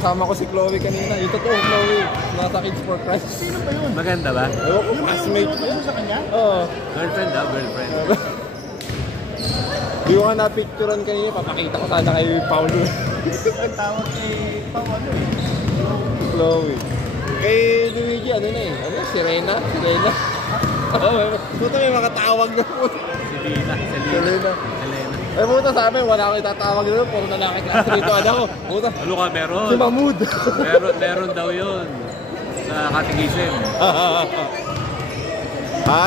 Kasama ko si Chloe kanina. Ito to, Chloe. Nasa Kids for Christ. Sino ba yun? Maganda ba? Ewan ko, classmate. Yung sa kanya? Oo. Girlfriend daw, girlfriend. Di ko nga na-picturean kanina. Papakita ko sana kay Paulo. Ang tawag kay Paulo eh. Chloe. Kay Luigi, ano na eh? Ano? Sirena? Sirena? Puta, may mga tawag na po. Selena. Eh puta sa amin, wala akong itatawag na puro lalaki kasi dito. Ano ko? Puta. Ano ka, meron? Si Mahmoud. meron daw yun. Sa katikism.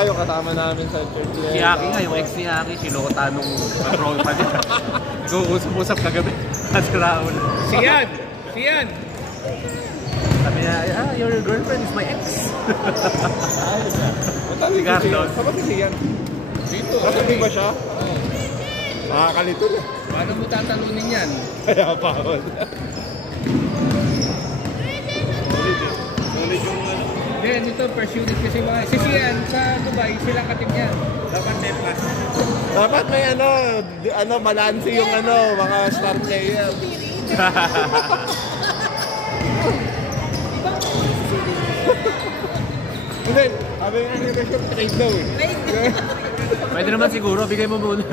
Yung kasama namin sa church. Si Aki nga, yung ex ni Aki, sinukota nung patrol pa niya. Nag-uusap-usap kagabi. Kasi Raul. Siyan! Siyan! Sabi niya, your girlfriend is my ex. Si Carlos. Saan ba si Sian? Dito. Kasi ba siya? Makakalito na. Paano mo tatalunin yan? Kaya pa ako. Then, ito, first unit kasi mga... Si Sian sa Dubai, silang katim niya. Dapat may plus. Dapat may malansi yung mga star player. Hindi, sabi nga nila siya trade daw eh. Pwede naman siguro, bigay mo muna.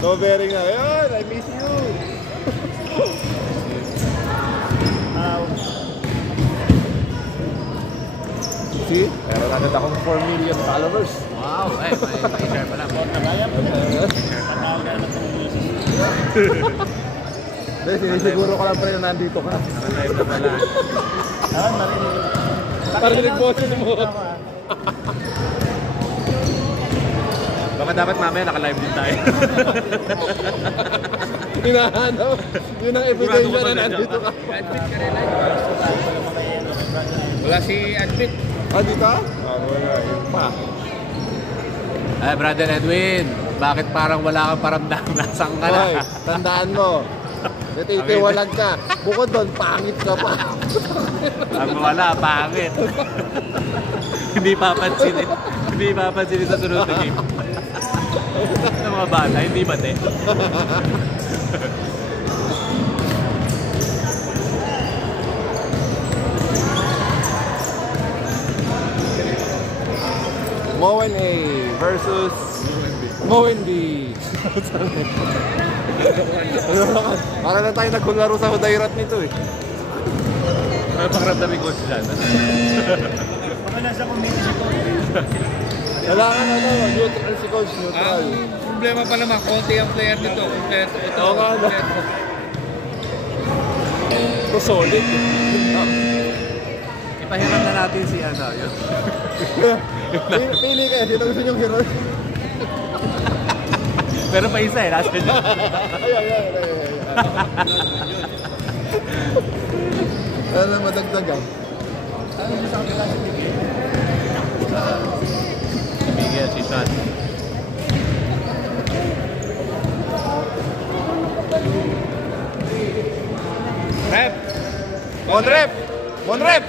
So very nga, ayun, I miss you. See? Meron agad akong 4 million followers. Wow, may share pa lang. Hindi, sinisiguro ko lang pa rin na nandito ka. Naka-live na pala. Parinig boses mo. Baka dapat mamaya naka-live din tayo. Hinahanap. Yun ang ebidensya na nandito ka. Admit ka rin lang. Wala si Admit. Dito? Wala. Yun pa. Ay, Brother Edwin, bakit parang wala kang paramdam? Nasaan ka na? Hoy, tandaan mo. Natitiwalag ka. Bukod doon, pangit ka pa. Ang wala, pangit. Hindi papansinin. Hindi papansinin sa sunod na game. Ng mga bata, hindi mate. Moen A versus Moen B. Para na tayo naglaro sa Hudayrat nito eh. May pakiramdam yung coach dyan. Baka nasa community ko. Kailangan neutral si coach, neutral. Ang problema pa naman, konti ang player nito. Kompleto. Ito, Oo nga, no? kompleto. Ito solid. Ipahiram na natin si ano, yun. Pili kayo, sino gusto niyong hero? Pero pa isa eh, nasa dyan. Ano na madagdagan? Ano sa kanila? Miguel, si Sean. Rep! Monrep! Monrep!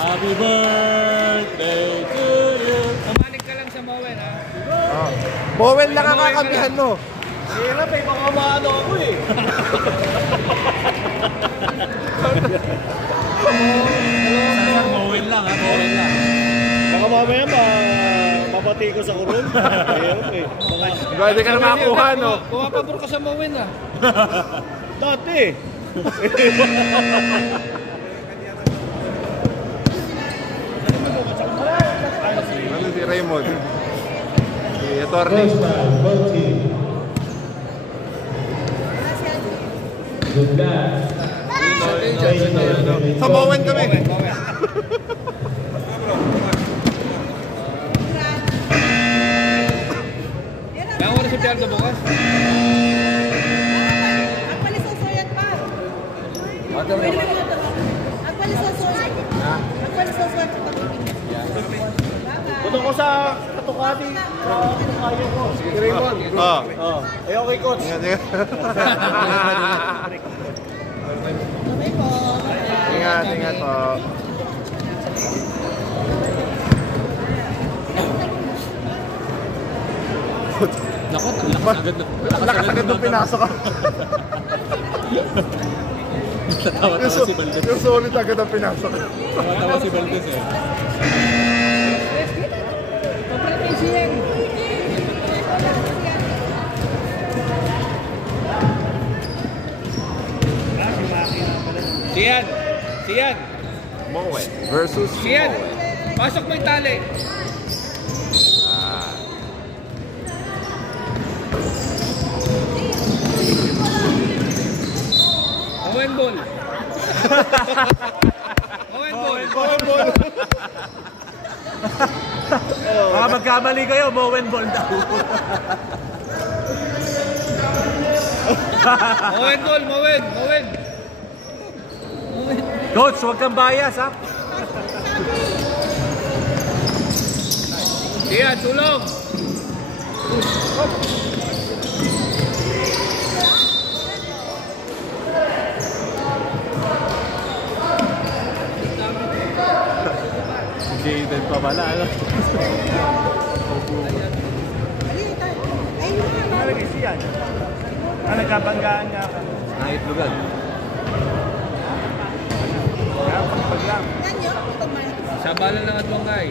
Happy birthday to you! Umalig ka lang sa Moen, ha? Moen lang ang kakampihan mo. Hirap eh, baka maano ako eh. Mowen lang ha, Mowen lang. Baka mamaya mapati ko sa kurul. Hirap eh. Pwede ka na makakuha, no? Pumapabor ka sa Moen, ha? Dati. Ano si Raymond? Si Atty. Sa Moen kami. Nang oras si Pialdo bukas? Actualizasoyan pa. Actualizasoyan. Actualizasoyan sa pag-ibig. Punong ko sa Katukati. Ayaw ko. Si Raymond. Ayaw kay coach. Bye po. Ingat, ingat po. Naku, lakas agad na. Lakas agad nung pinasok ka. Natawa-tawa si Valdez. Yung solid agad ang pinasok. Natawa si Valdez eh. Paparatay siya. Siyan! Siyan! Mowen versus Siyan! Mowen. Pasok mo yung tali. Owen ball. Owen ball. Mowen ball. Baka magkamali kayo, Mowen ball daw. Owen ball, Owen. Owen. Coach, huwag kang bias ha. Siyan, sulong. Jaden pa pala. Ano? Nalagay siya. Nagkabanggaan nga ako. Naitlugan. Kaya pag lang. Sabalan ng Atwangay.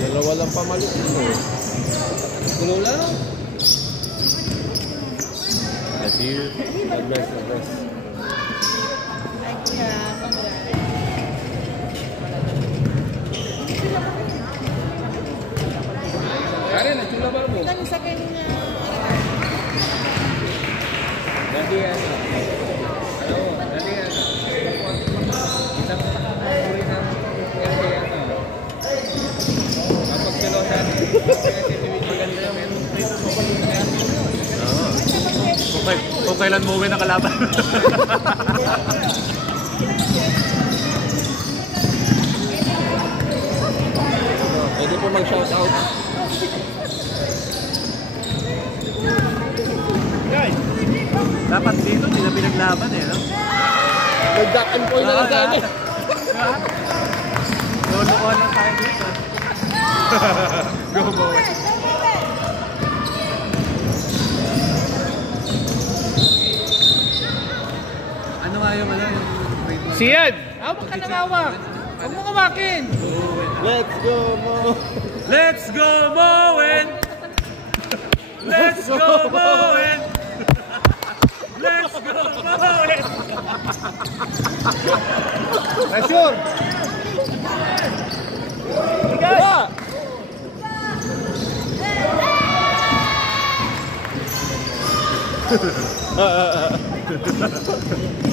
Dalawa lang pamalit mo. Gulo lang. Adil. God bless, God bless. Karen, nagsula ba mo? Ilan sa kanya? Dati ano? Ano? Dati ano? Isang uri ng kasi ano? Kapag silosan, maganda yung meron dito. Kung kailan mo uwi na kalaban. Pwede po mag-shout out. Guys, Dapat dito, hindi na pinaglaban eh. No? Nag-duck and point na lang sana. Lulukuhan lang tayo dito. Go, Mowen. Ano nga yung ano? Yung Siyan! Hawak ka ng hawak! Huwag mo kawakin! Let's go, Mo. Let's go, Mowen! Let's go, Mowen! Let's go, Mowen! Pressure! Higa!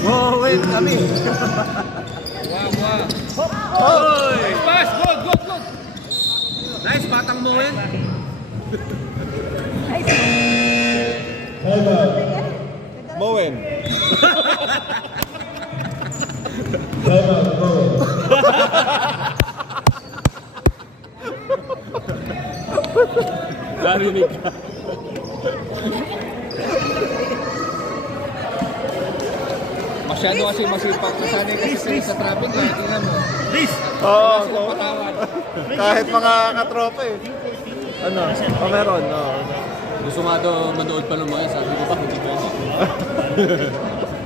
Mowen kami! Wow, wow! Oy! Nice pass! Good, good, good! Nice, batang Mowen! Mowen. Narinig ka. Masyado kasi masipag. Nasanay kasi sa traffic light. Tingnan mo. Oo, Sila patawan. kahit mga katropa eh. Ano? O meron, no. Gusto nga daw manood pa ng mga sabi ko pa, hindi ko.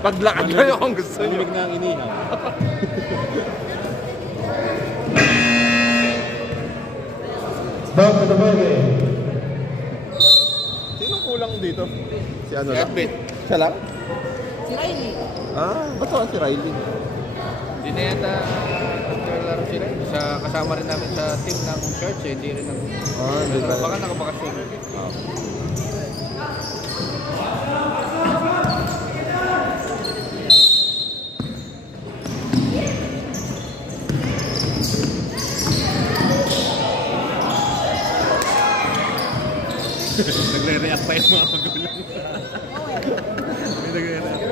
Paglakad kayo kung gusto nyo. Malamig na ang inihaw. Sinong kulang dito? Si ano lang? Heartbeat. Siya lang? Si Riley. Ah, ba't naman si Riley? Hindi na yata naglalaro sila. Kasama rin namin sa team ng church eh. Hindi rin nag... Ah, hindi ba? Baka nakabakasyon. Nagre-react pa yung mga magulang. May nagre-react.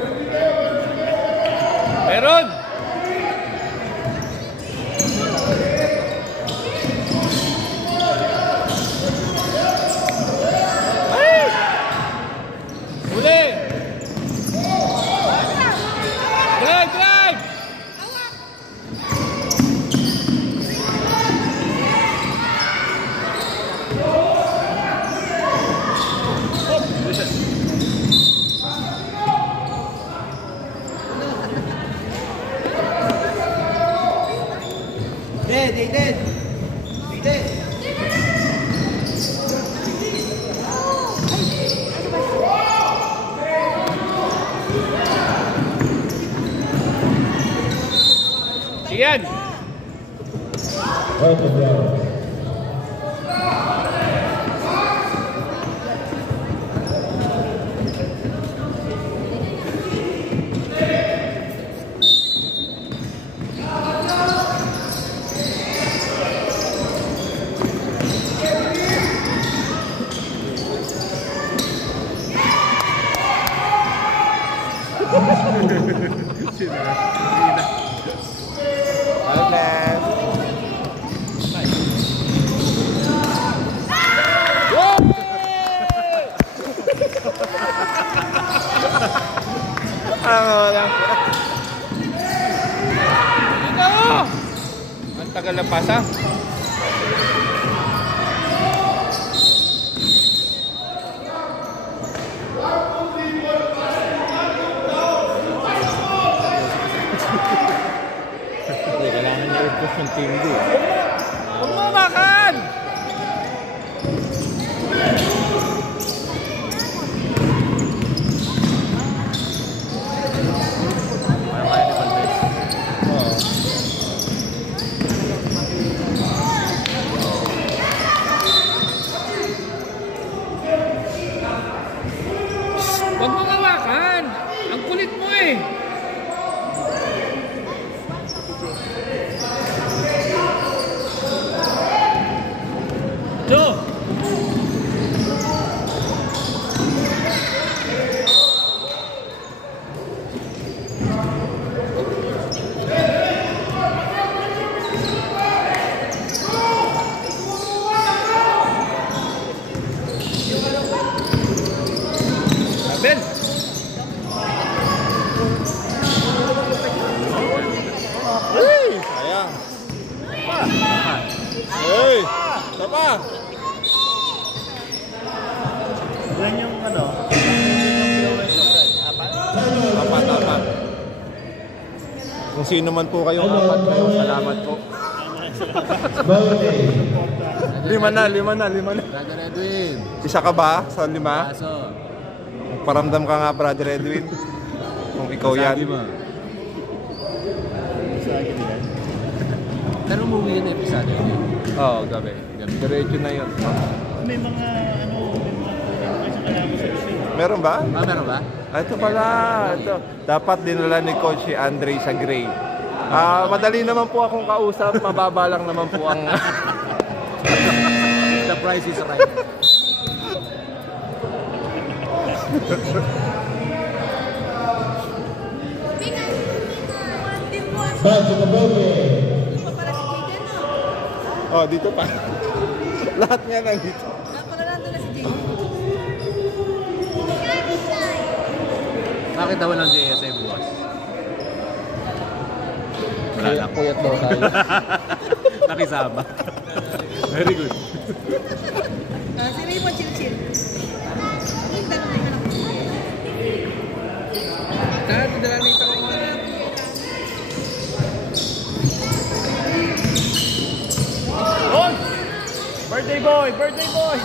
Meron! Uli! Yan! Ang tagal na pasa. Kailangan niya i-push yung team D. Huwag mo makan! Huwag mo hawakan! Ang kulit mo eh! Joe! Ben! Sayang. Hey! Isa pa! Yan yung ano? Apat. Kung sino man po kayong apat kayo, salamat po. Lima na. Brother Edwin! Isa ka ba sa 5? Aso! Paramdam ka nga, Brother Edwin. Kung ikaw yan. Pero umuwi yun episode yun. Oo, gabi. Diretso na yun. May mga ano, may mga kailangan sa issue. Meron ba? Ah, meron ba? Ito pala. Ito. Dapat dinala ni Coach si Andre sa Gray. Madali naman po akong kausap. Mababa lang naman po ang... The price is right. Oh, dito pa. Lahat nga nandito. Bakit daw ng JSA bukas? Wala lang. Puyat daw tayo. Nakisama. Very good. Sino yung chill-chill? Dahil dalawin ito ko muna. Hoy! Birthday boy!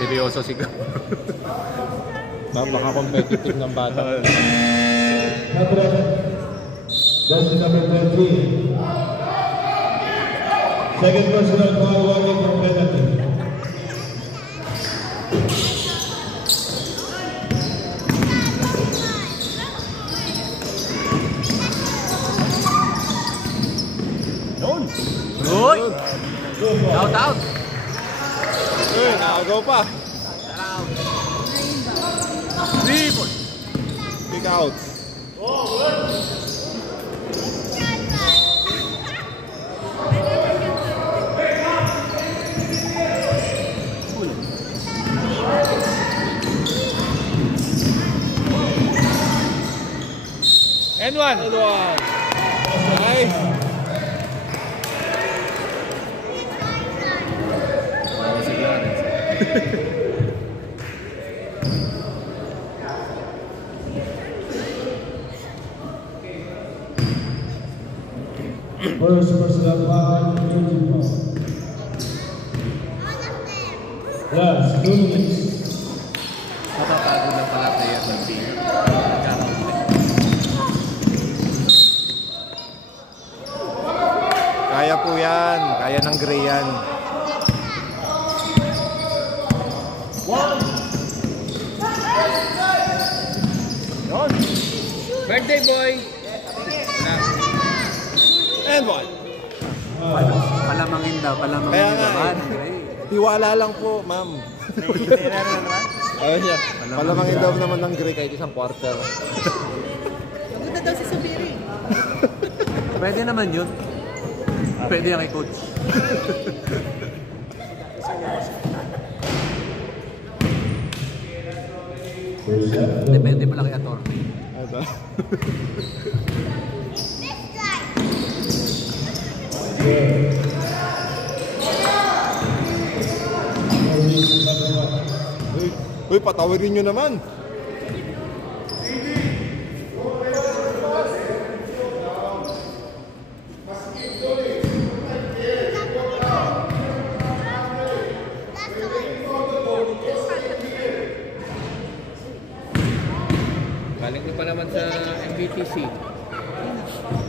Seryoso si Gab. Napaka-competitive ng bata. That's number 13. Second personal foul walking from penalty. Uy! Out, out! Uy, nakagaw pa. Triple! Kick out. And one. Nice. Parang si Clarence. First personal foul, 34. Last 2 minutes. Napapagod lang pala player ng team. Kaya po yan. Kaya ng Gray yan. Birthday boy. And one. Palamangin daw, palamangin Kaya yung nga laban. eh. Tiwala lang po, ma'am. Ayun siya. Palamangin daw naman ng Gray kahit isang quarter. Pagod na daw si Subiri. Pwede naman yun. Pwede yan kay coach. Depende pala kay attorney. Aba. Uy, patawarin nyo naman. Galing ko pa naman sa MBTC.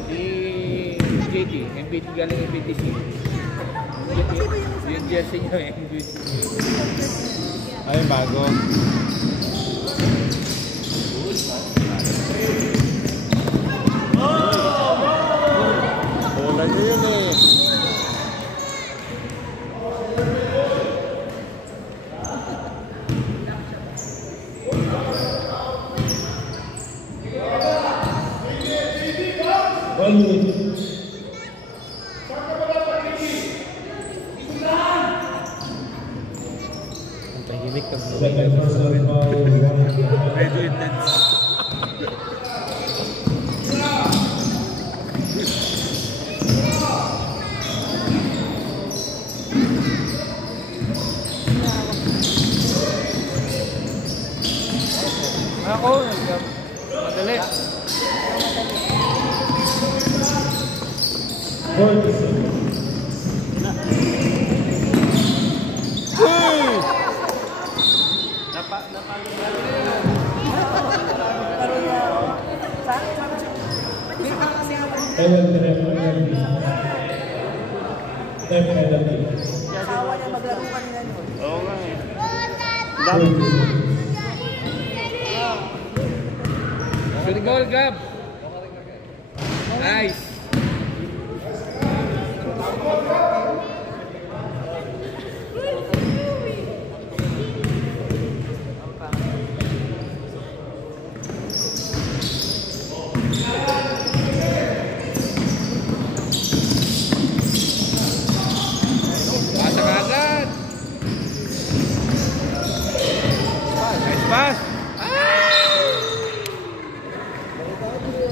Si JD, MBT galing MBTC. Yung jersey nyo, MBTC. Ay, bago. Bola nyo yun eh. One minute. Ang tahimik ng Second personal foul, 1. Medyo intense. Ako, madali. 40 seconds. Asawa niya maglaro kanina nun. Good goal, Gab. Nice. Pasa agad. Nice pass.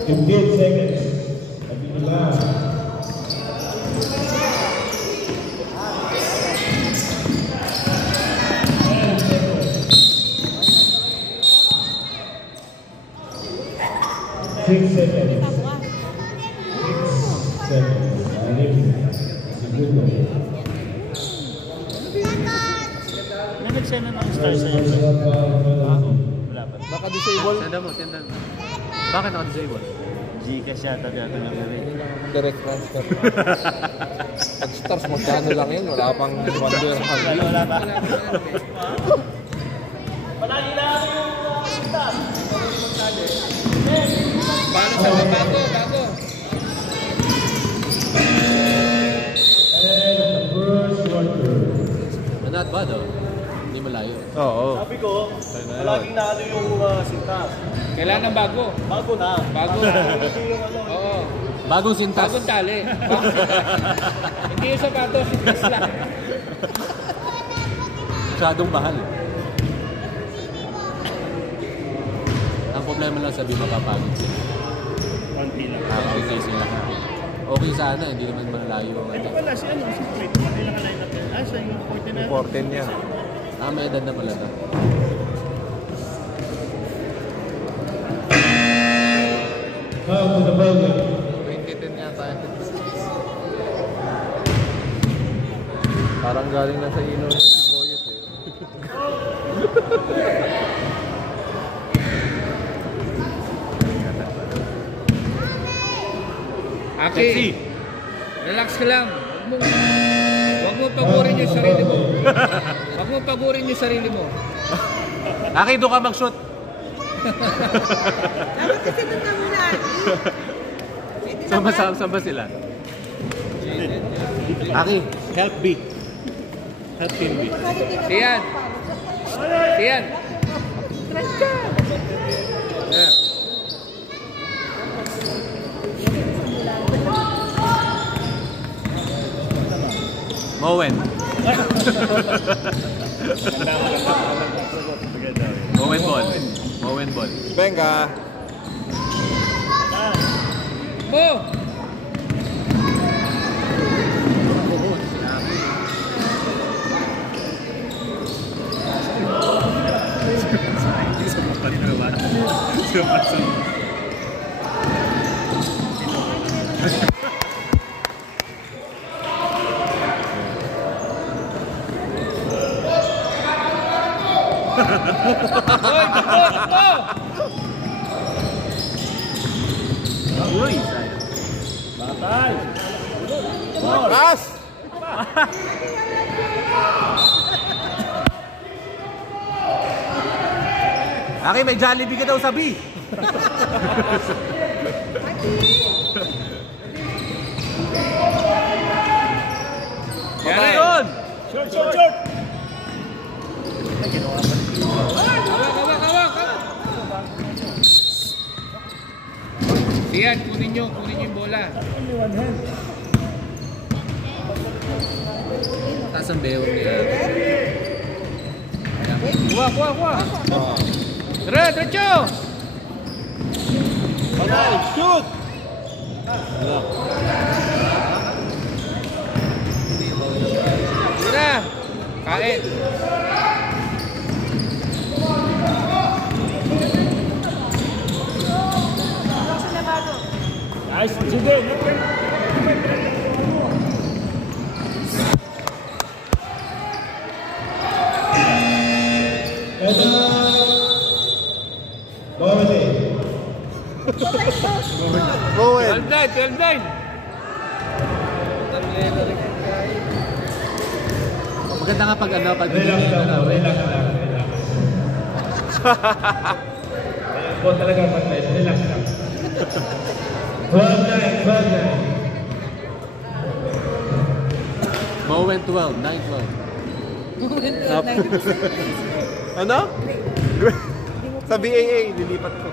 15 seconds. Nagbibilang. Six seconds. 6 seconds. Segundo. Nag-send na ng star First sa'yo. personal foul, penalty. Wala pa. Naka-disable. Tenda mo, tenda mo. Bakit naka-disable? Gcash yata tinatanggap na rin. Direct transfer. Pag stars, magkano lang yun. Wala pang wonder hungry. Wala pa. Paano sa bago? And the first quarter. Not bad oh. Hindi malayo. Oo. Sabi ko, palaging naano yung sintas. Kailangan ng bago. Bago na. Bago. Hindi yung ano. Oo. Bagong sintas. Bagong tali. Hindi yung sapatos, sintas lang. Masyadong bahal. Ang problema lang sabi mapapagod sila. okay lang. Okay sila. Okay sana, hindi naman malayo ang Ito pala, si Fred, hindi nakaline up. Sa yung 14 na. 14 niya. May edad na pala to. Foul to the building. 2010 yata. Parang galing na sa ino si Boyet eh. Aki, relax ka lang. Huwag mo pagurin yung sarili mo. Huwag mo pagurin yung sarili mo. Aki, doon ka mag-shoot. Dapat kasi doon ka muna. Saan ba sila? Aki, help B. Help team B. Tiyan. Tiyan. Yeah. Mowen. Mowen ball. Mowen ball. Benga. Mo! Uy! Batay! Pass! Aki, may Jollibee ka daw sa B. Yari! Yun! Short, short, short! Hawak! Tiyan, kunin nyo yung bola. Taas ang bewang niya. Kuha! Tara, diretso! Patay! Shoot! Tira! Kain! Nice, sige! Bowen! 12-9! Maganda nga pag Relax lang, relax lang. Relax talaga patay, relax lang. 12-9. Mowen 12, 9-12. Ano? Sa BAA, lilipat ko.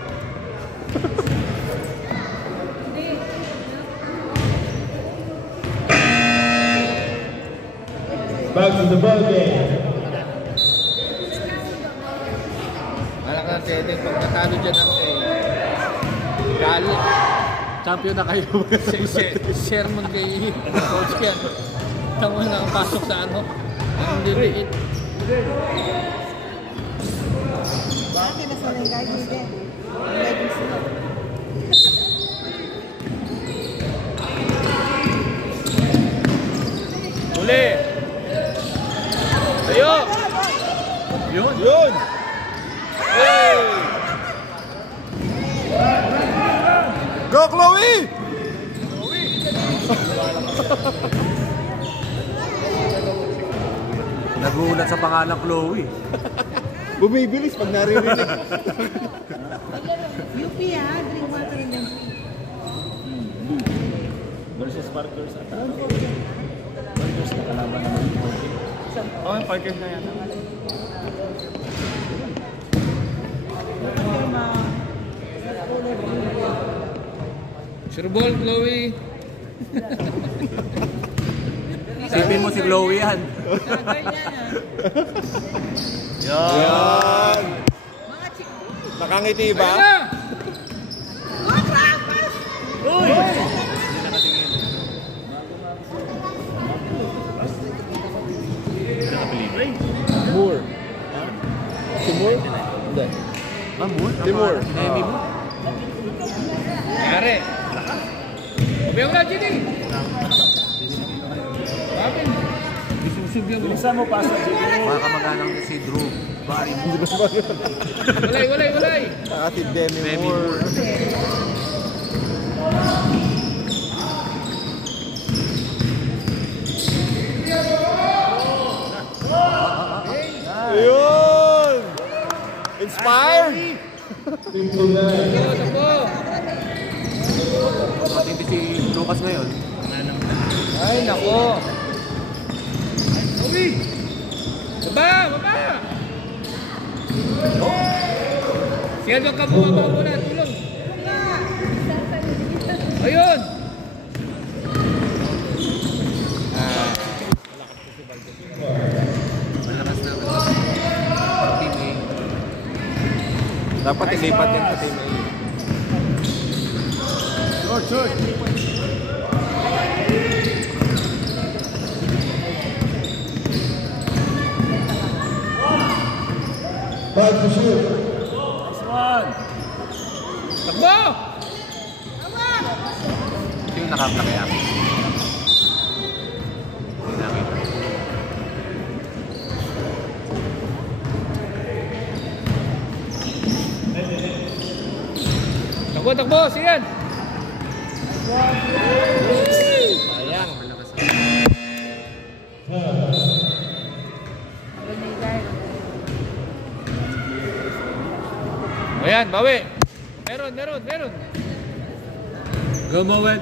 Back to the ball game. Malaki na Tete, pag natalo dyan ang galit. Champion na kayo. Sermon kay Coach Ken. Tama na nakapasok sa ano. Ang liliit. Dati na sa nang gagawin din. Ready sila. Uli! Tayo! Yun! Hey! Go, Chloe! Nagulat sa pangalan Chloe. Bumibilis pag naririnig. UP drink water and then Versus Parkers at Parkers na kalaban naman. Oh, Parkers na yan. Sure ball, Chloe. Sipin mo si Chloe yan. Yan! mga chick. Nakangiti Tayo ba? na! What rapas? Hindi. Moore? Timur. Nemi mo? Yari. Sabihan mo na, Ginny. Bakit? Isusog yung... Bilisan mo pa sa Mga kamag-anak ni si Drew. Barrymore. Walay. Si Demi Demi Moore. Ayun! Inspired! Takbo. Matindi si Lucas ngayon. Ay, nako. Uy! Baba! Siya doon ka bumaba muna, tulong. Ayun! Malakas na. Team A. Dapat ilipat yan sa team A. George. Nice one. Takbo! Sino nakapla kaya? Hindi nakita. Takbo! Siyan! Sayang. Malakas na. Ayan, bawi! Meron! Go, Mowet!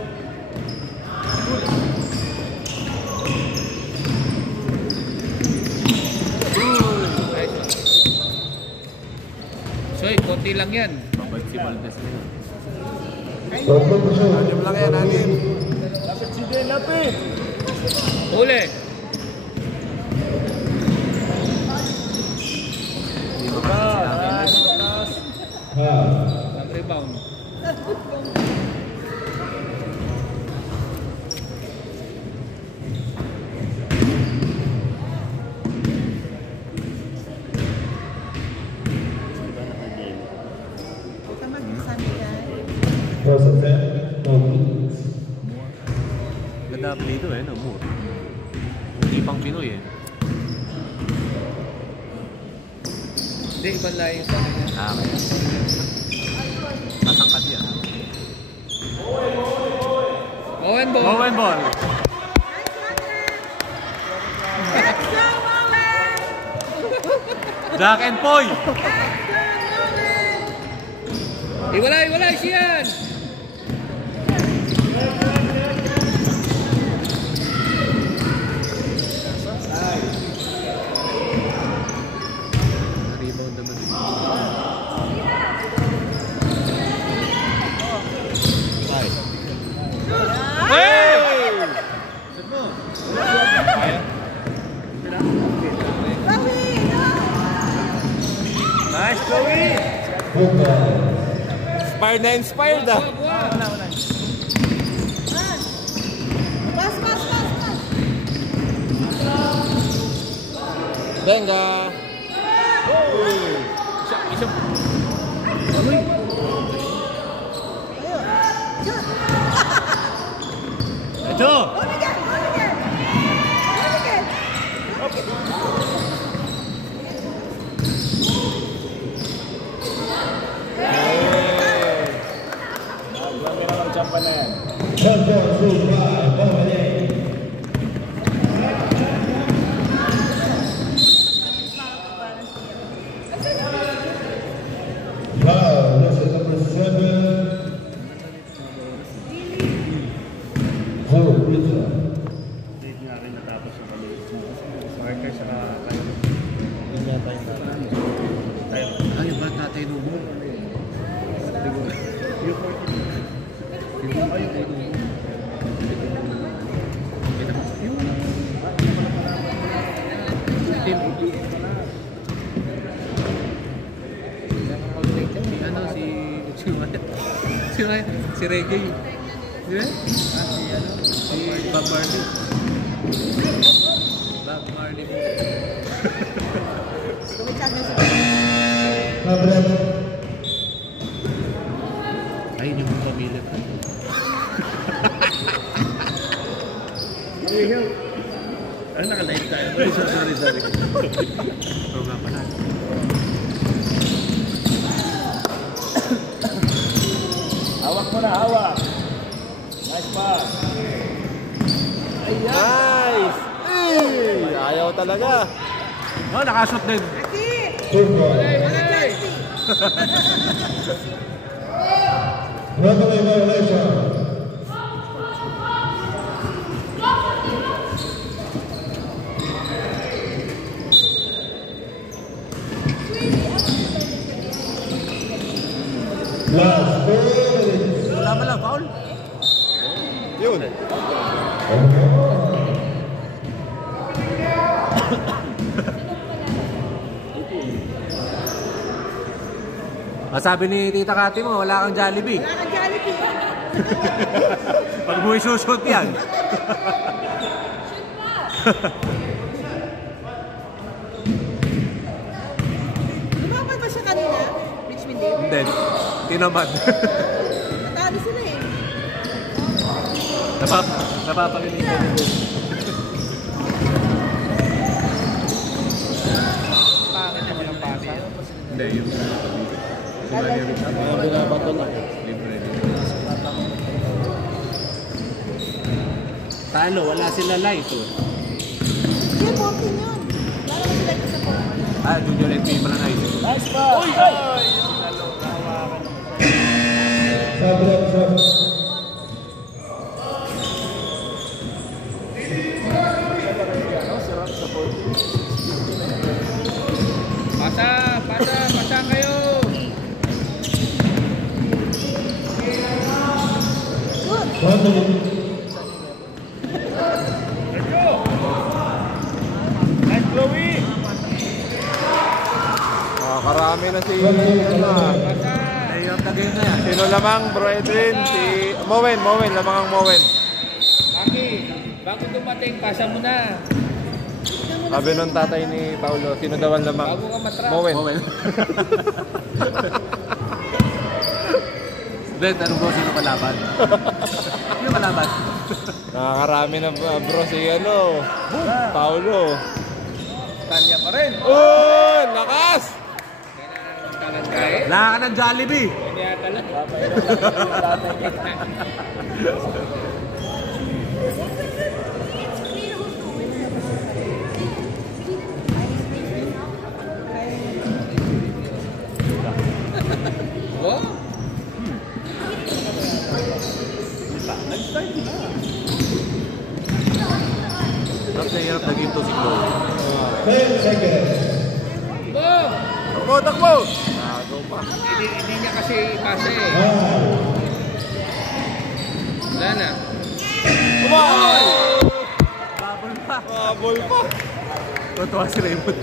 Soy, konti lang yan. Mabait si Valdez na yun. Anim lang yan, anim. Lapit si Den, lapit. Uli! Hindi makakasinabi. Ang rebound. Huwag ka magsabi dyan. Ganda play ito no? Moore. Hindi pang Pinoy eh. Hindi, ibang layo sa kanya. Kaya. Matangkad yan. Owen ball. Owen ball. Let's go, Owen! Jack and Poy. Iwalay, siyan! Rebound naman. Nice, Chloe. Inspired ah. Pass! Benga. Isa. Ayun. Ito. Go again! Grabe naman champa na yan. Date nga rin natapos sa kami. Marker sa tayo. Ay, yung bata tayo nung mo. Si Reggae. Di ba? Si Bob Marley. Bob Marley. Kumitsag na siya. Ayun yung pamilya ko. Ano naka-live tayo? Sorry. Oo nga pala. Hawak mo na, hawak. Nice pass. Nice! Ayaw talaga. Oh, nakashoot din. Referee violation. Last 4 minutes. Wala ba lang, foul? Yun. Sabi ni Tita Kati mo, wala kang Jollibee. Wala kang Jollibee. Pag mo isushoot yan. Lumaban ba siya kanina? Richmond Dale? Hindi. Tinaman. Natalo sila eh. Napapakinig ko. Pangit naman ang pasa. Hindi, yung Binabato lang. libre. Talo, wala sila light. Oh. Hindi, 14 yun. Wala naman sila ito sa 14. Junior NP pala na ito. Nice pass. Uy! Sabrap. Pasa kayo. Good. 1 minute. Nice, Chloe. Karami na si... Pasa. Ay, yung tagay na yan. Sino lamang, bro Edwin? Si Mowen, lamang ang Mowen. Aki, bago dumating, pasa mo na. Sabi nung tatay ni Paulo, sino daw ang lamang? Bago ka matrap. Mowen. Ben, tanong ko sino kalaban? Sino kalaban? Nakakarami na bro si Paulo. Tanya pa rin. Oh, lakas! Kahit. Wala ka ng Jollibee. Hindi ata lang. Oh? Ang hirap naging to si Chloe. 10 seconds. Bo! Takbo! Hindi niya kasi pasa eh. Wala na. Babol pa. Habol pa! Totoo si Raymond.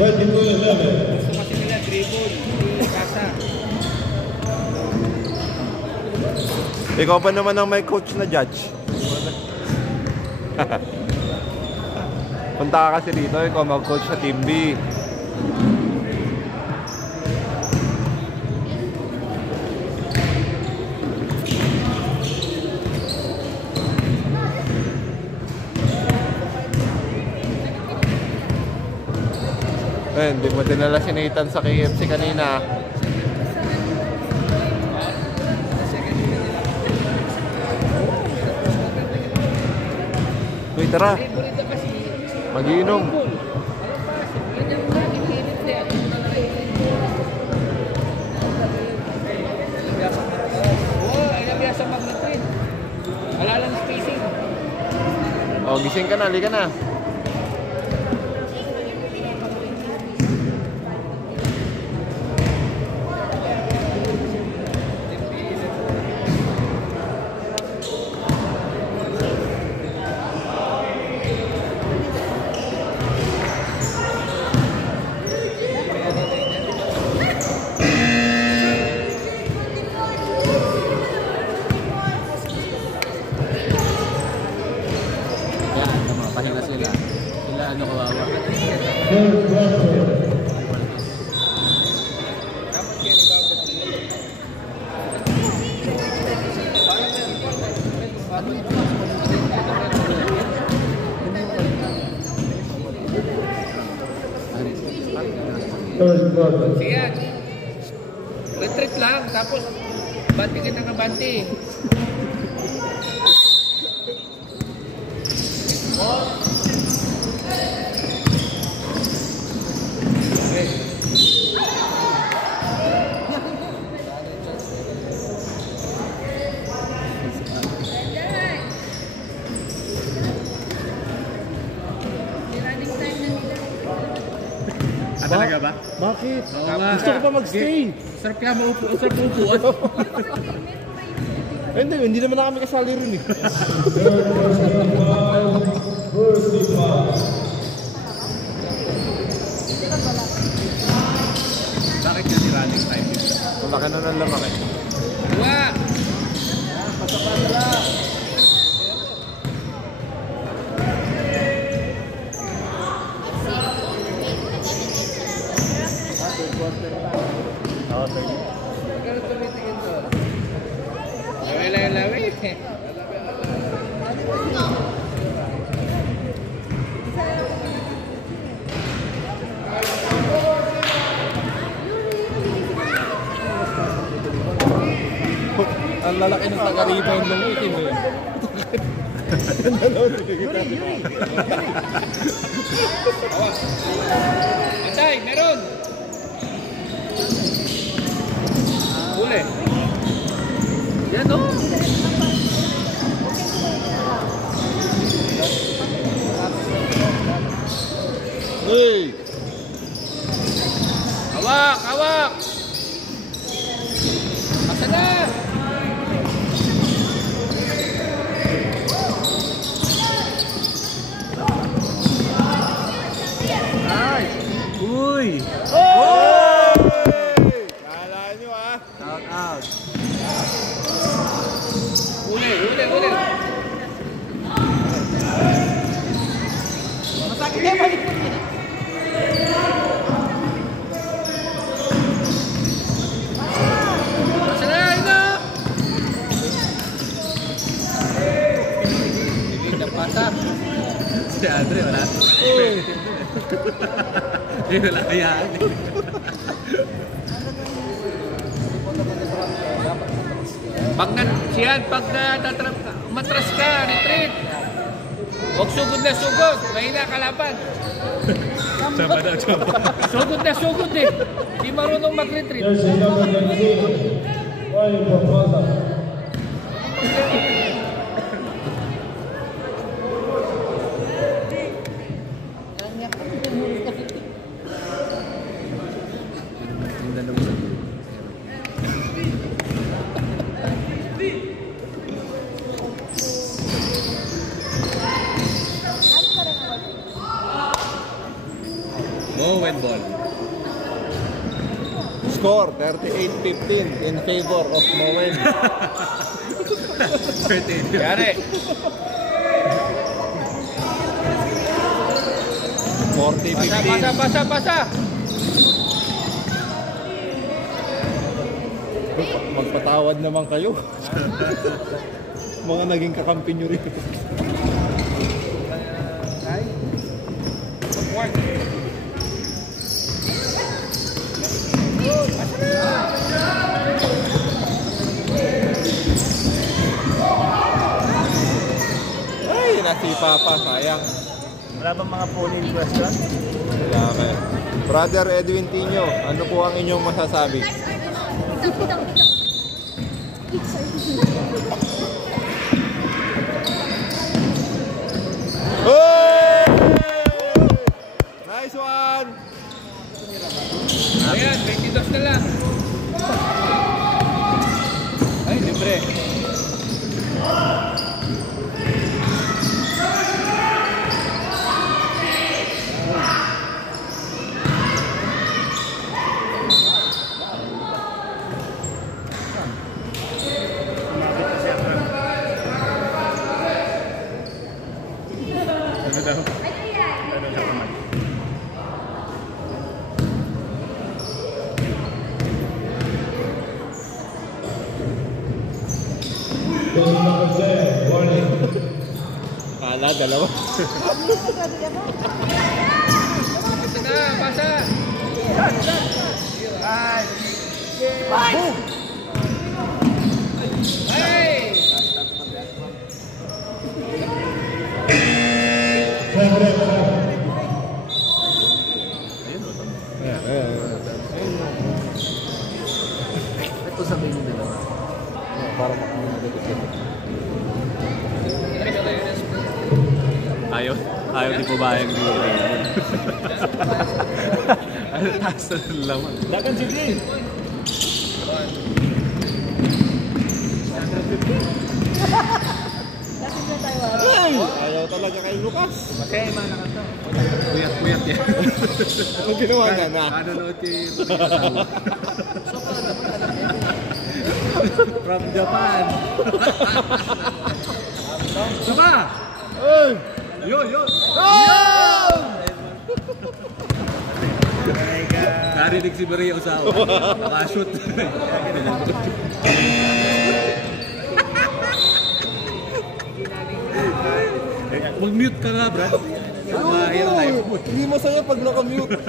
22-11. Gusto kasi nila dribble, hindi pasa. Ikaw pa naman ang may coach na judge. Punta ka kasi dito, ikaw mag-coach sa Team B. Hindi mo dinala si Nathan sa KFC kanina. Uy, tara. Dribble kasi. Mag-iinom. Walang pasa. Yan yung laging init na yan. Oo, ay nabiyasa mag-trade. Wala lang spacing. O, gising ka na, halika na. Pahinga sila. quarter. Sige. Retreat lang, tapos banti kita ng banti. Talaga ba? Bakit? Oo nga. Gusto ko pa mag-stay. Sarap kaya maupo. Sarap maupuan. Hindi naman na kami kasali rin eh. Bakit kasi running time yun? Ang laki na ng lamang eh. Dua. Magkano tumitingin to? Lawi. Ang lalaki ng taga-rebound ng itim eh. Antay, meron. Uli. Yan o. Hey! Hawak. Asa na. Uy! Kala nyo ah! Shout out! Uli. Masakit na balik mo. Asa na, ina. Hindi na pasa. Si Andre, wala. Hindi wala kayaan eh. Pag matras ka, retreat. Huwag sugod na sugod. Mahina kalaban. Tsamba daw, tsamba. Sugod na sugod eh. Hindi marunong mag-retreat. Jersey number 19, Ryan Papasa. Mowen ball. Score 38-15 in favor of Mowen. 13. Yari. 40-15. Pasa. Magpatawad naman kayo. Mga naging kakampi nyo rin. Ay, nasipa pa. Sayang. Wala bang mga polling question? Wala kayo. Brother Edwin Tino, ano po ang inyong masasabi? Hey! Nice one! Ayan, 22 na lang. Ay, libre. Jersey number 10, warning. Kala, dalawa. Pasa na, pasa. Hey! Ito sabihin mo dalawa. Para makakagalit. Ayaw di pumayag ni Raymond. Ano taas na ng laman? Dagan si Jay. Ayaw talaga kay Lucas. Masaya man na to. Puyat-puyat yan. Anong ginawa niya na? Nanonood kay from Japan. Sama! Ay! Yun! Oh! Narinig si Maria Osawa. Nakashoot. Mag-mute ka nga, Brad. Mahirap live mo. Hindi masaya pag naka-mute.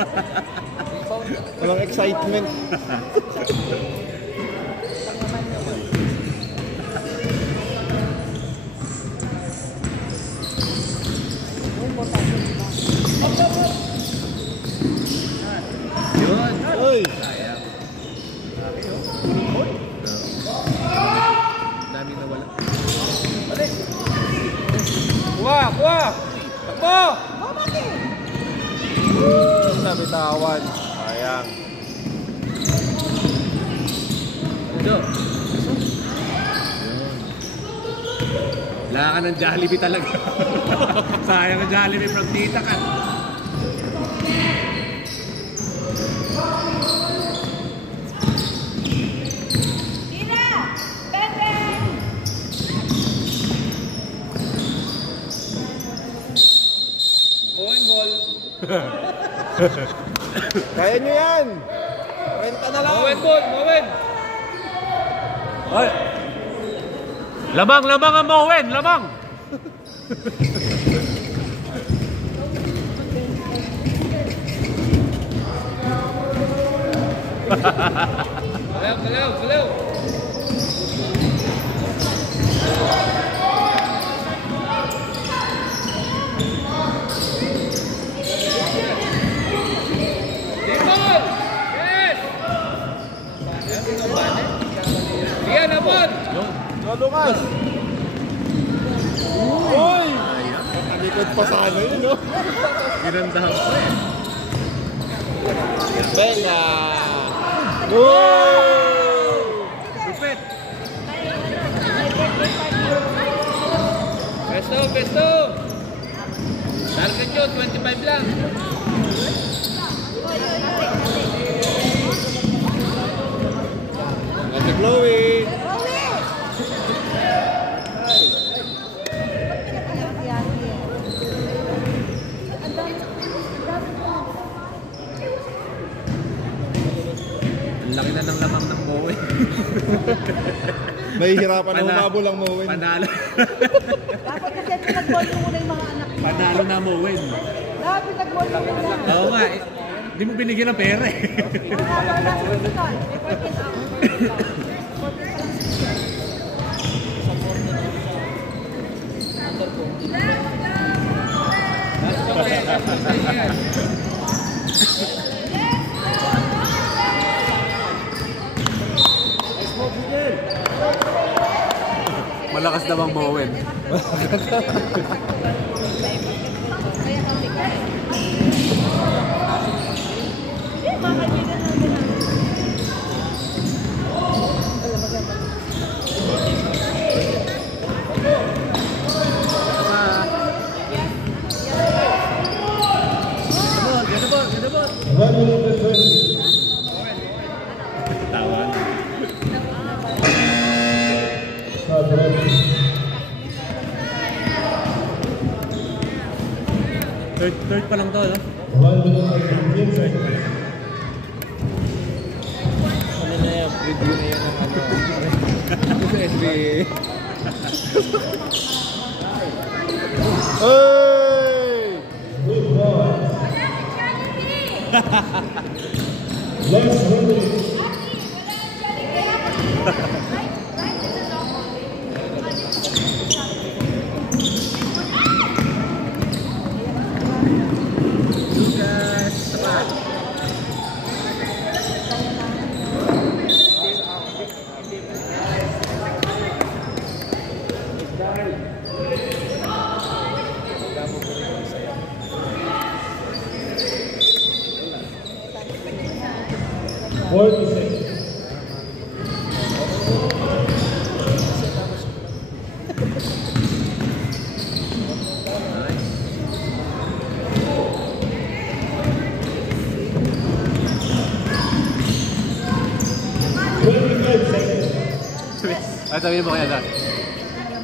Walang excitement. Yun. Ay! Sayang. Daming nawala. Kuha! Takbo! Nabitawan. Sayang. Ito. Wala ka ng Jollibee talaga. Sayang ang Jollibee from tita ka. Owen ball. Kaya nyo yan! Renta na lang! Owen ball! Owen! Ay! Lamang ang Mowen! Lamang! Galaw! Limon! Yes! Yan na ball! Go, Lucas! Uy! Likod pa sana yun, no? Ginandahan ko eh. Venga! Wow! Lupit! Pesto! Target yun, 25 lang. Ate Chloe! Ang laki na ng lamang ng Mowen. Nahihirapan na humabol ang Mowen. Panalo. Dapat kasi pinag-ball mo muna yung mga anak mo. Panalo na Mowen. Dapat pinag-ball mo muna. Oo nga eh. Hindi mo binigyan ng pera eh. Wala sa hospital. May 14 hours. Malakas na bang Mowen? Tawan. Third pa lang to, no? Ano na yan? Review na yan ng ano. Sa NBA. Hey! Let's move it. Ay, sabihin mo kaya na.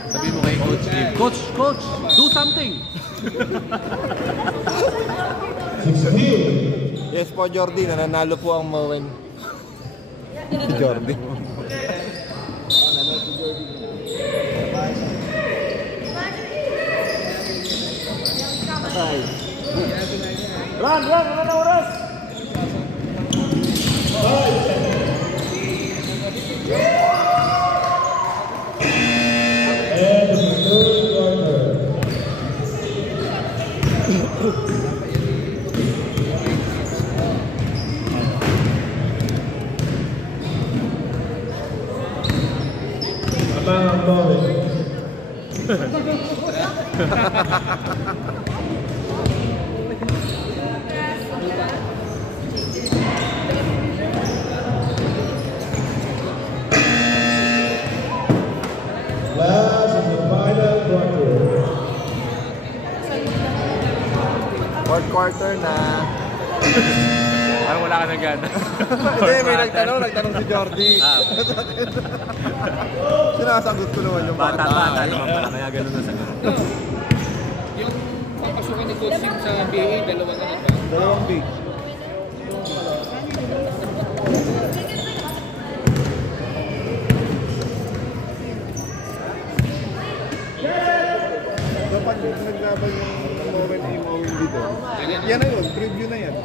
Sabihin mo kay Coach Jim. Coach! Coach! Do something! 16. Yes po, Jordi. Nananalo po ang Mowen. Jordi. Run! Ano na oras? And the third quarter. Abang ang Mowen. Last in the final quarter. Fourth quarter na. Parang wala ka na gana. Hindi, may nagtanong si Jordi. Sinasagot ko naman yung bata. Bata naman pala, kaya ganun na sagot. Yung papasukan ni Coach Sim sa NBA, dalawang ano pa. Dalawang big. Dapat yung naglaban yung Mowen ay Mowen dito. Yan na yun, preview na yan. Yan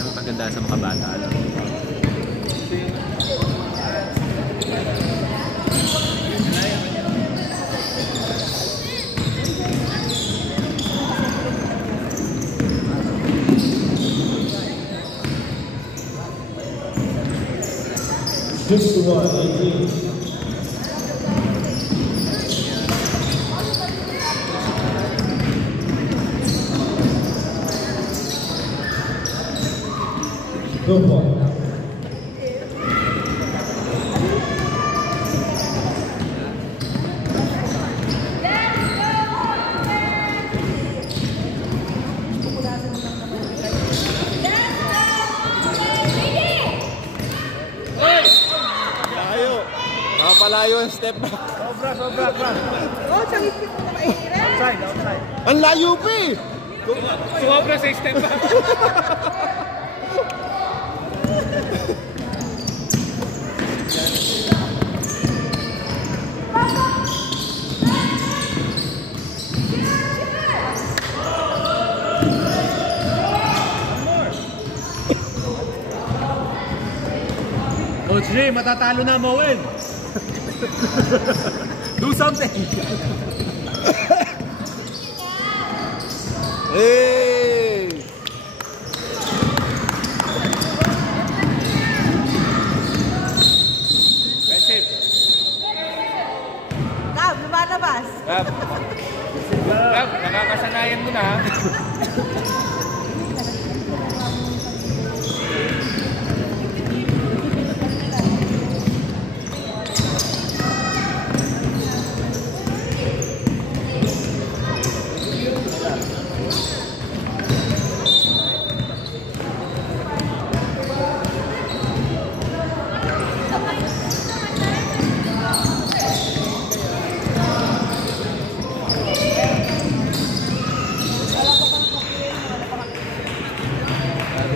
ang paganda sa mga bata. Six to 1, 18. Good point. Layo. Nakapalayo ang step back. Sobra. Oh, sa isip ko na mahirap. Outside. Ang layo pa eh! Sumobra sa step back. Coach J, matatalo na Mowen! Do something! Hey! Defensive. Gab, lumalabas. Gab, nakakasanayan mo na.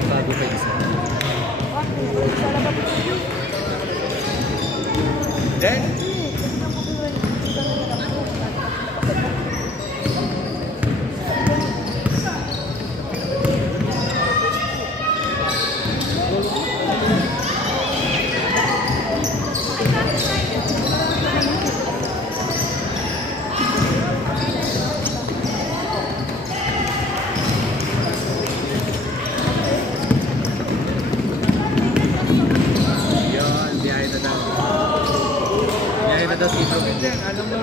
Bago pa isa. Then,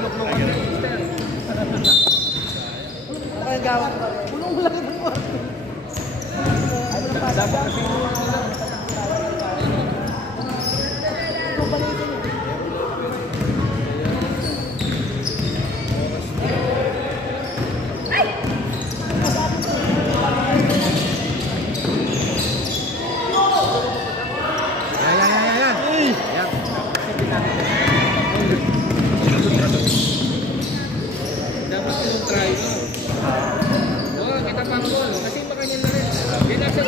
niluklukan niya, mister. Kaya gawin ko. Pulong lang ito po. Dapat kasi yung try mo. Oo, kita pa mo. Kasi baka niya na rin. Hindi na siya.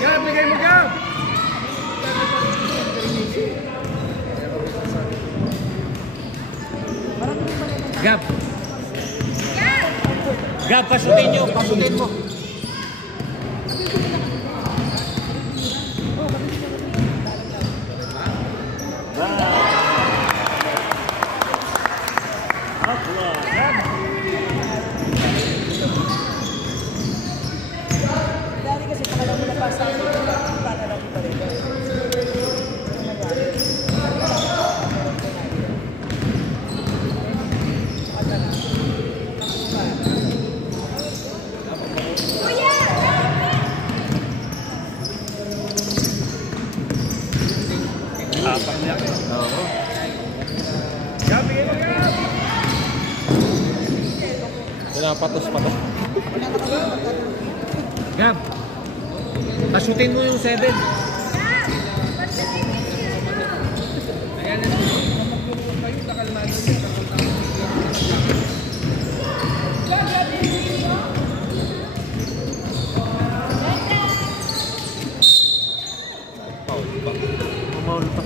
Gab, bigay mo Gab! Gab! Gab, pasutin nyo. Pasutin mo. Dali kasi pakalang mo na pasa ako. Para lang pa rin. Tapang niya. Oo. Gab, bigay mo Gab! Pinapatos-patos. Gab, pasutin mo yung 7. Ayan na. Kayo nakalmado niya. Umaul pa.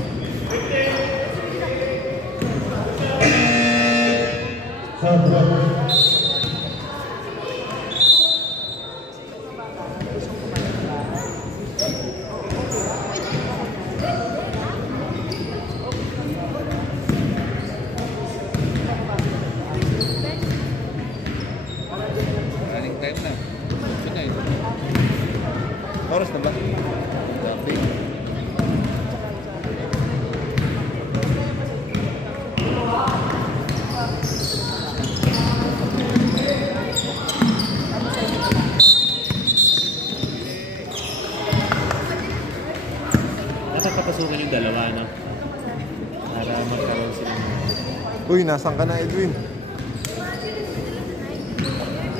Running time na. Ito na ito. Oras na ba? Grabe. Dapat papasukin yung dalawa, no? Para magkaroon sila. Uy, nasan ka na, Edwin?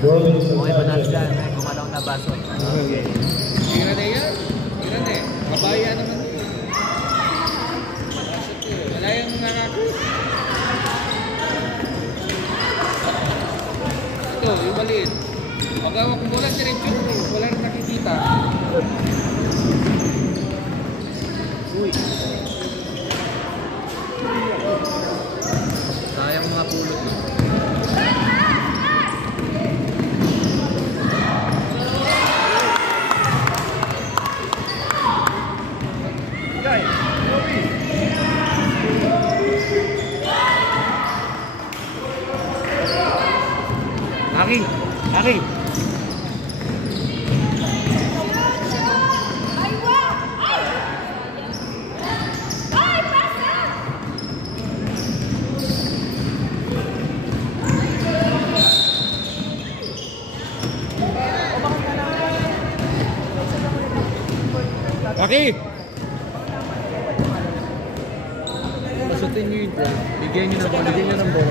Okay ba natin dyan? Gumalaw na baso. Tira na yan. Tira na eh. Kabaya naman. Wala yung nakakot. Ito, yung maliit. Pag hawak mo lang diretso, wala rin nakikita. Uy. Sayang mga pulot mo. Aki! Aki! Aki! Pasutin nyo yung drive. Bigyan nyo ng ball. Bigyan nyo ng ball.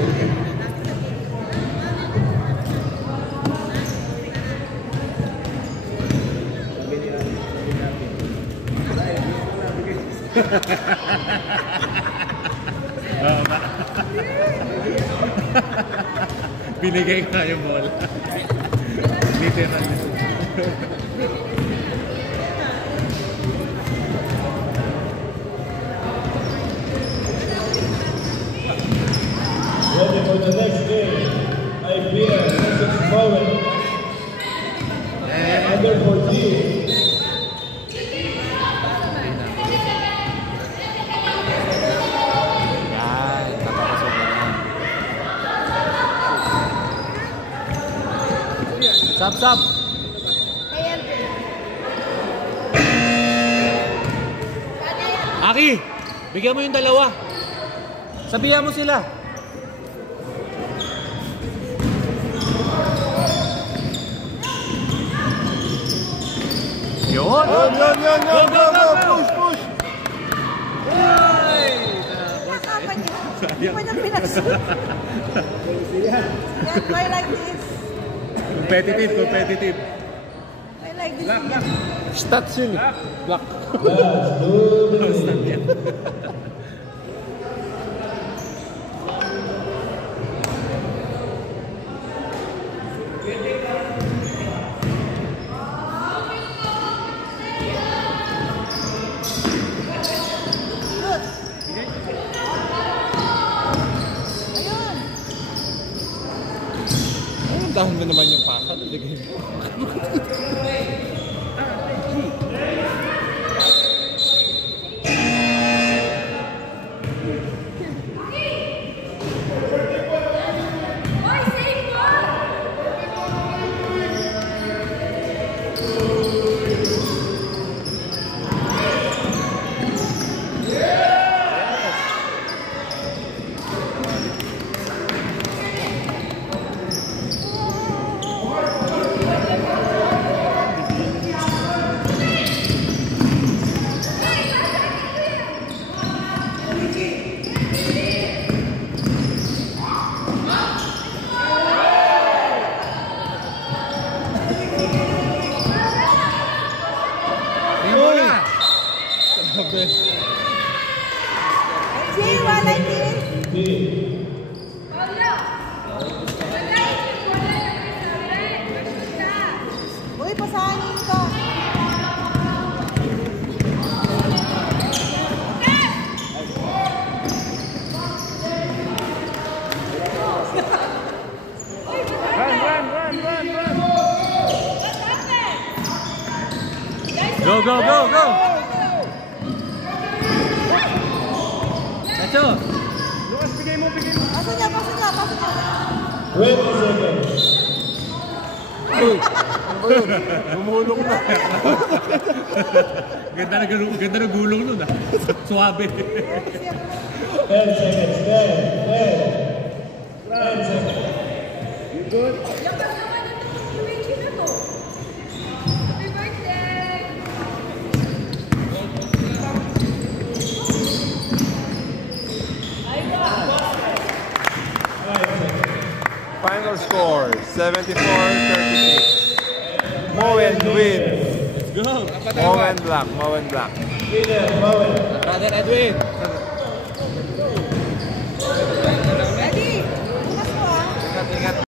Oo ba? Binigay ka yung ball. Literal. Ready for the next game. IPL versus Poland. Under 14. Yan, napapasok na yan. Sap, sap! Aki! Bigyan mo yung dalawa. Sabihan mo sila. Yun! Push, push! Nakapan niya. Hindi pa niya pinagsuot. Yan, why like this? Competitive, competitive. Why like this? Stats yun eh. Black. Constant yan. Ayun. Ayun, dahon mo naman yung pasa. Lagay mo. Grabe. Jay, why like this? Uy, pasanin ka. Go, go, go, go! Nacho! Pasa niya, pasa niya, pasa niya. 20 seconds. Uy, ano ba yun? Lumulong na. Ganda na gulong nun ah. Suwabe. 10 seconds. 10 seconds. You good? Final score, 74-36. Moen win. Let's go! Moen Black, Moen Black. Winner, Moen. Brother Edwin.